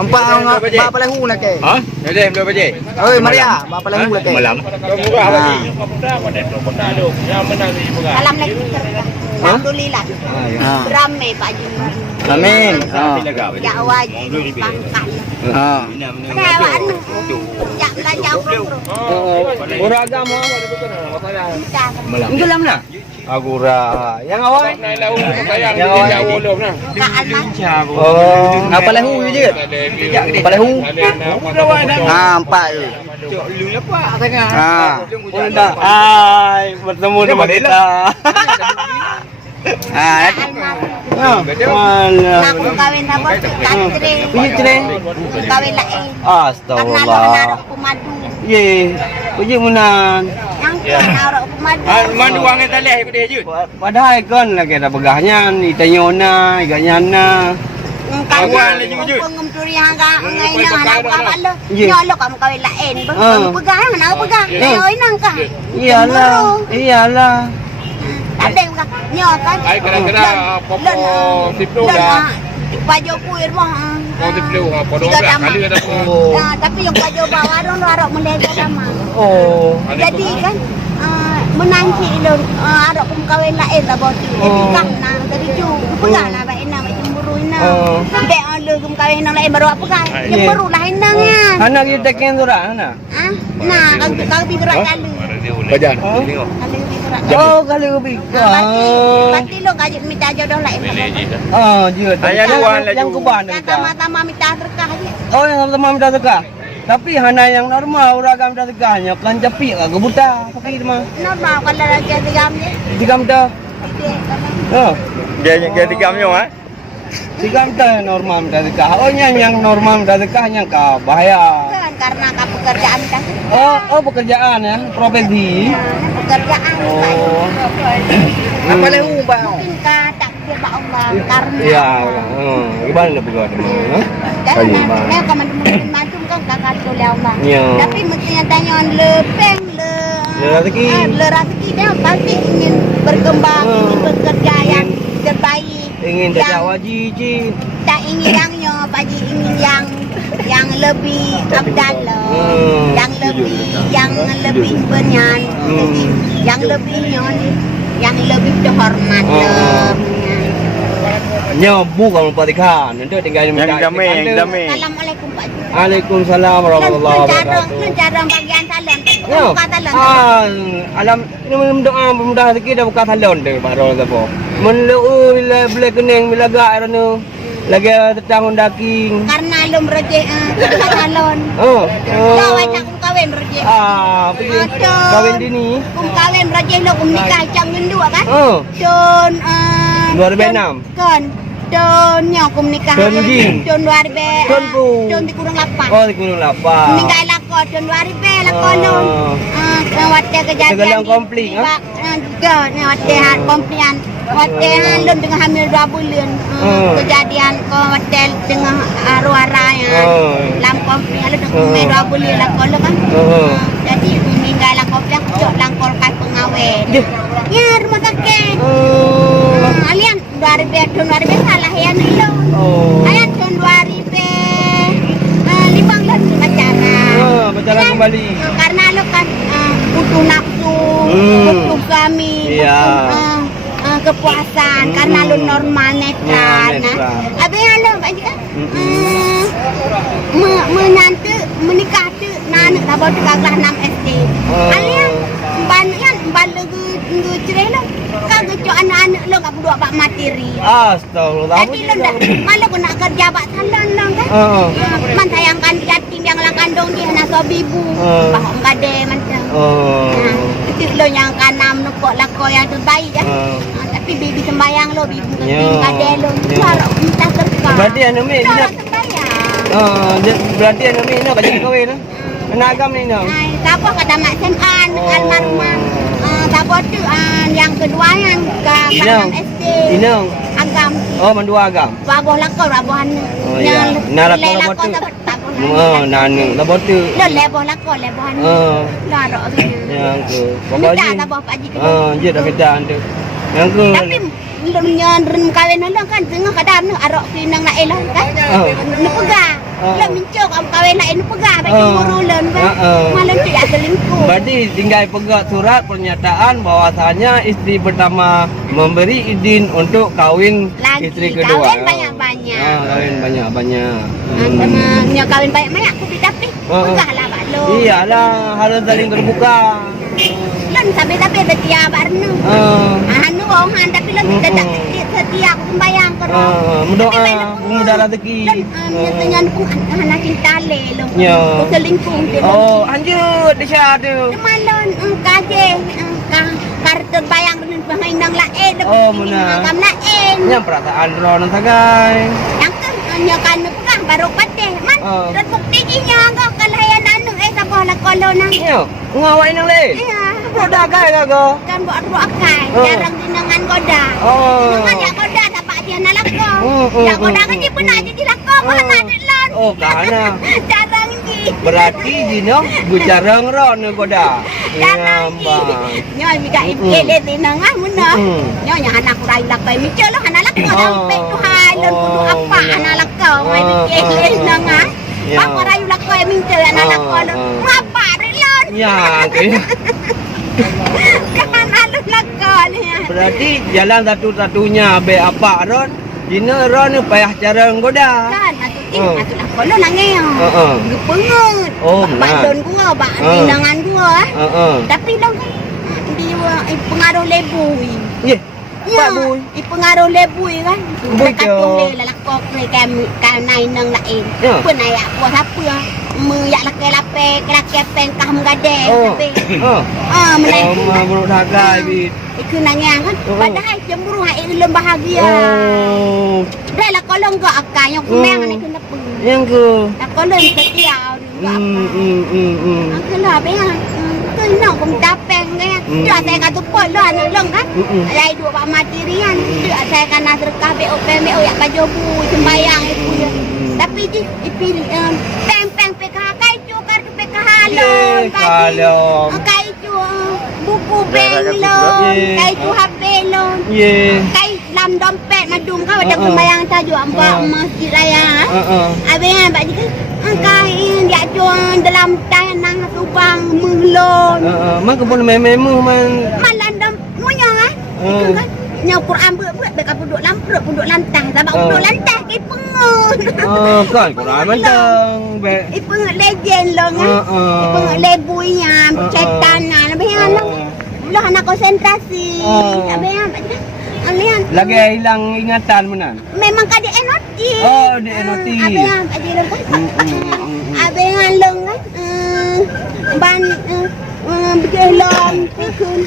Ampak ang bapa lahu nak ke? Ha? Ada berapa je? Oi Maria, bapa lahu nak ke? Malam. Assalamualaikum. Alhamdulillah. Ramai Pak Haji. Amin. Ya wajib pangkat. Ha. Saya anu. Ya belajar Orang agama Malam. Itu lah mana? Agura. Yang awal? Yang awal. Oh, apa lahu je? Apa lahu? Empat tu. Hai, bertemu dengan kita. Aku kawin apa tu? Tantri. Kawin lain. Astagfirullah. Karena nak pemadu. Ye, puji munan. Yang nak pemadu. Mandu wang talih ke dia je. Padahal kan lagi ada begahnya, itanyona, iganyana. Kawan lagi je. Pengemturi hangga ngai nang nak apa lo. Nyolok kamu kawin lain. Kamu pegang, nak pegang. Oi nang ka. Iyalah. Ada yang nyokan. Ai kira-kira popo tiplu dah. Baju kuir mah. Kau tiplu apa 12 kali ada Oh. Tapi yang baju bawah dong arok mendega sama. Oh. Jadi kan menanti lo arok kum kawin lain lah bos. Jadi kan nah dari ju pegang lah baik nak cemburu ina. Dek lo kum kawin nang lain baru apa kan? Cemburu lah inangnya. Anak kita tekan tu dah, anak. Nah, kau bigerak kali. Bajan. Tengok. Oh, kali lebih. Pasti lo kajik minta jodoh lain. Oh, dia. Yang kuban Yang tama-tama minta berkah aja. Oh, yang sama minta sedekah. Tapi hana yang normal orang akan minta sedekahnya kan jepi ke buta fakir mah. Normal kalau lagi 3 ni. Digam dah. Oh, Dia 3 mio ah. digam dah normal minta sedekah. Oh, yang normal minta sedekahnya ka bahaya. Kan karena kau pekerjaan kan. Oh, pekerjaan ya, profesi. Pekerjaan. Oh. Apa lahu, Pak? Mungkin kau takdir Pak Allah karena. Ya, gimana nak pegang dia? Kalau kau macam kau tak kau lihat Allah. Ya. Tapi mestinya tanya lepeng le. Rezeki. Le rezeki dia pasti ingin berkembang, ingin bekerja yang terbaik. Ingin jadi wajib je. Tak ingin yangnya, Pak Haji ingin yang lebih abdal yang lebih benyan, yang lebih terhormat. Nyabu kamu patikan, nanti tinggal Yang damai. Assalamualaikum Pak Haji. Waalaikumsalam warahmatullahi wabarakatuh. Cara bagian salon, Ya. buka salon. Alam ini doa pemuda sikit dah buka salon tu Pak Rol tu. Menlu bila kening bila gak tu. Lagi tetang daging. Karena lu merejek buka salon. Oh. Kau ajak kum kawin merejek. Pergi kawin dini. Kum kawin merejek lu kum nikah jam gendua kan? Don 2006. Kan. Donnya kum nikah. Don jing. Don 2000. Don pu. Don di kurung 8. Oh, di Gunung Lapar. Nikah lako don 2000 lako don. Wate kejadian. Segala komplit, Juga ni wate komplian. Wate lun tengah hamil 2 bulan. Kejadian ko wate tengah arwah ya. Lam komplit lu tengah 2 bulan lako lu kan. Jadi meninggal lako yang kecok langkol kai pengawin. Ya rumah kakek. Alian 2000 salah ya ni lu. Alian tahun 2005 lah pacaran. Pacaran kembali. Karena lu kan butuh nafsu, butuh kami, butuh kepuasan. Karena lu normal netral. Habis lu Pak Haji kan menantu menikah tu anak dah baru kelas 6 SD. Alian banyak balik lu cerai lu. Kau kecok anak-anak lu kat berdua bak materi. Astagfirullah. Jadi lu dah malu aku nak kerja bak salon dong kan. Man sayangkan yatim yang lang kandung dia nak suami ibu. Bahok gade macam. Itu lo yang kanam nukok lako yang terbaik ya. Tapi bibi sembayang lo, bibi gade lo. Harap minta serka. Berarti anu mi Orang sembayang. berarti anu mi nak kaji kahwin. Anak agam ni nak. Siapa kata mak SMA almarhumah. Siapa tu yang kedua yang ke Banam SD. Inang. Agam. Oh, mandua agam. Wabuh lako rabuhan. Nak lako nanu labo tu. Lo leboh lako lebohan. Larok tu. Yang tu. Minta tabah Pak Haji. Je dah minta tu. Yang tu. Tapi lu nyen kawin lu kan tengah kadang arok pinang nak elah kan. Lu pegang. Lah minco kamu kawin lain pegang bagi burulan kan. Malam tu ya selingkuh. Berarti tinggal pegang surat pernyataan bahwasanya istri pertama memberi izin untuk kawin Lagi istri kedua. kawin banyak-banyak. Kawin banyak-banyak. Sama kawin banyak-banyak aku tapi pegahlah Pak Long. Iyalah, harus saling terbuka. Lon sampai-sampai ada dia barnu. Anu orang tapi lon tidak setia aku sembayang ke orang. Mudah rezeki. Nyatanya aku anak cinta le lo. Ya. Aku selingkuh dia. Oh, lanjut Desya tu. Teman kaje kartu bayang dengan pengindang lain. Oh, benar. Kam lain. Yang perasaan ron sagai. Yang kan hanya kan pegang baru pateh. Man, dan bukti nya kau kalayan anu siapa lah kalau nang. Ya, ngawai nang lain. Iya. Goda kai kau. Kan buat ruak kai. Jarang dinangan goda. Dinangan ya goda dapat dia nak lakau. Ya goda kan dia pernah jadi lakau. Mana ada lon. Oh, kana. Jarang ji. Berarti dino bicara ngeron goda. Jarang ji. Nyoy mika ipele dinangan muna. Nyoy anak kurai lakau mikir lah anak lakau sampai tu halon kudu apa anak lakau mai mikir dinangan. Apa rayu lakau mikir anak lakau lon. Apa relon. Ya, Kan halus lakau ni. berarti jalan satu-satunya be apa ron? Dino ron ni payah cara goda. Kan atu lakau lo nangis. Gepengut. Oh, Bak don gua, bak dinangan gua. Tapi lo kan dia pengaruh lebui. Ye. Ya, Pak Bui. pengaruh lebui kan. Bui Katung je. le lakok ni kan nai nang lain. Ya. Pun ayak buat apa? Yak laki-laki pengkah mengade. Tapi menai. Buruk dagai bit. Iku nangis kan. Padahal cemburu hai ilmu bahagia. Oh. Dah lah kalau enggak akan yang kumang ni kena pun. Yang ke. Lah kalau setia enggak apa. Kalau apa ya? Tu nak pun tapeng kan. Dia saya kata pun lah anak long kan. Lai dua pak materian. Dia saya kan nak rekah BOP BO yak baju bu sembayang itu je. Tapi je ipil peng PKH kai cu kartu PKH lon. Kalau. Kai cu buku bank lon. Kai cu HP lon. Ye. Kai lam dompet madum kau ada sembayang tajuk ambak masjid raya. Abang abang je kai dia jual dalam tanah tubang menglon. Man kepun mememu man. Malan dom munyang ah. Itu kan. Nya Quran buat beka puduk lantai. Sebab puduk lantai ke pengun. Kan Quran mentang. Pengun legend long ah. Pengun lebunya, cetan ah. Lebih anak. Lah anak konsentrasi. Abang Alian. Lagi hilang ingatan menan. Memang ka di NOT. Oh, di NOT. Abang ka di long. Abang long kan. Ban begelong pikun.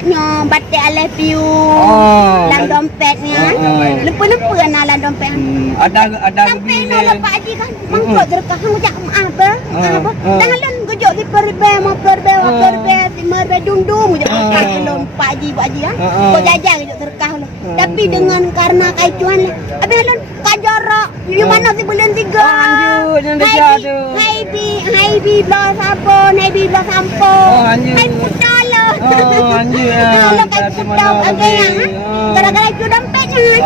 Nya batik I love you. Dalam dompetnya. Lupa-lupa nak dalam dompet. Ada Sampai nak lepas haji kan. Mangkuk terkah ngajak apa? Dah lan gojok di perbe merbe dung-dung je belum Pak Haji ah. Kau jajan gojok terkah lo. Tapi dengan karena kaicuan abang lan kajara. Di mana si bulan 3? Lanjut yang dekat tu. Hai bi lo sabon, hai bi lo sampo. Hai putah lo. Anjir. Kalau kai putau abang gara-gara itu dompetnya.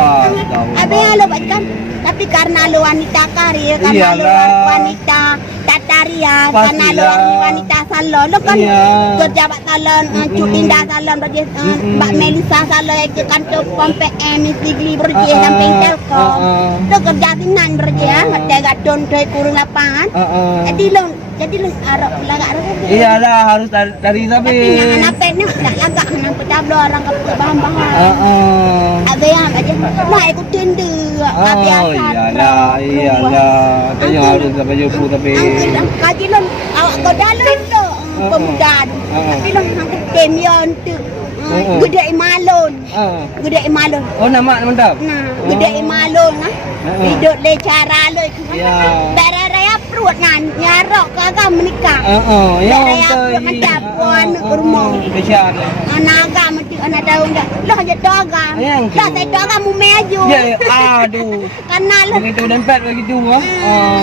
Abang lo kan. Tapi karena lo wanita karir, karena lo wanita tataria, karena lo wanita salon, lo kan kerja bak salon, Cutinda salon bagi Mbak Melisa salon ke kantor Pompe Sigli berje sampai Telkom. Lo kerja sinan berje, hotel gadon dari kurung lapangan. Jadi lo arok lagak arok. Iyalah harus dari Tapi sabi. yang anak ni tak lagak nampak tablo orang ke bahan-bahan. Abang aja lah ikut tender. Iyalah. Tanya harus sampai jumpa tapi. Kaji lon awak kau dalam tu pemuda tu. Tapi lon angkat temion tu. Gede malon. Oh nama mantap. Nah, gede malon ah. Hidup le cara lo. Darah raya perut nan nyarok kagak menikah. Ya raya perut macam puan rumah. Besar. Anak macam anak daun dah. Lah je doga. Lah saya doga mu meju. Ya, aduh. Karena lo begitu dempet begitu ah.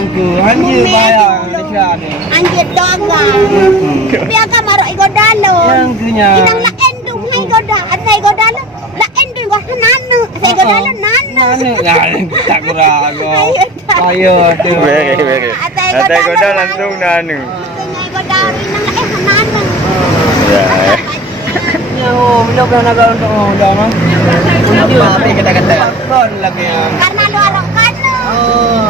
Ke anjir bayar besar ni. anjir doga. Tapi agak marok ego dalo. Yang kenya. Inang la endung hai goda. Ada ego dalo. La endung gua nanu. Saya ego dalo nanu. Ya, tak kurang. Kaya tu. Very. Atai koda langsung dah anu. Tengah goda rinang hanan. Ya. Ya, belum pernah nak untuk dah mah. Apa kata-kata? Kon lagi yang. Karena lu arok kanu.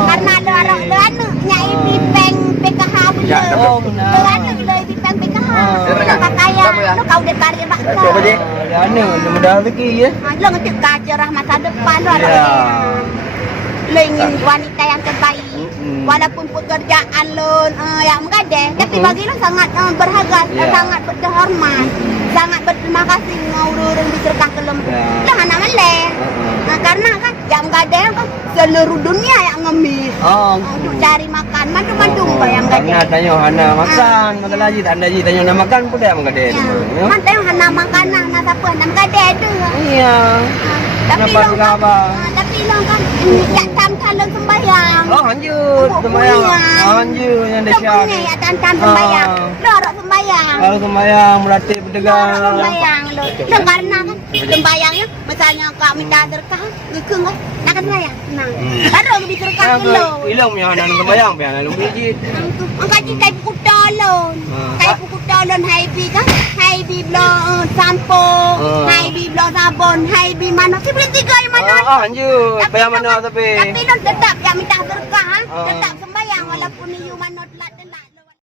Karena lu arok lu anu nyai pipeng PKH Ya, bulu. oh benar. Lu anu lu pipeng PKH. Kakaya lu kau detarik mak. Ya, anu, mudah rezeki ya. Lu ngetik kajarah masa depan lu arok. Ya. Lu ingin wanita yang terbaik. Walaupun pekerjaan lu yang menggadeh, tapi bagi lu sangat berharga, sangat berhormat, sangat berterima kasih ngururun dicerkah ke lu. Lu hana meleh. Karena kan yang menggadeh kan seluruh dunia yang ngemis. Untuk cari makan, macam-macam yang menggadeh. Tanya tanya hana makan, makan lagi tak ada lagi tanya nak makan pun dah makan dia. Mana yang hana makan nak siapa nak menggadeh tu. Iya. Tapi Kenapa lu juga apa? tapi lu kan tak tam sembahyang. Oh, lanjut sembahyang. Lanjut yang dah siap. Lu ya tam sembahyang. Lu harus sembahyang. Kalau sembahyang melatih berdegar. Sembahyang lu. Lu karena kan sembahyangnya misalnya kau minta berkah, ngekeng kan. Nak sembahyang. Nah. Baru lebih berkah lu. Ilang punya anak sembahyang, punya anak biji. Angkat kai buku talon. Kai buku talon hai bi kan. Hai bi belum sampo. Hai bi belum sabun. Hai bi mana? Si boleh tiga yang mana? Lanjut. Bayar mana tapi? Tapi lu tetap yang minta berkah, tetap sembahyang walaupun you manut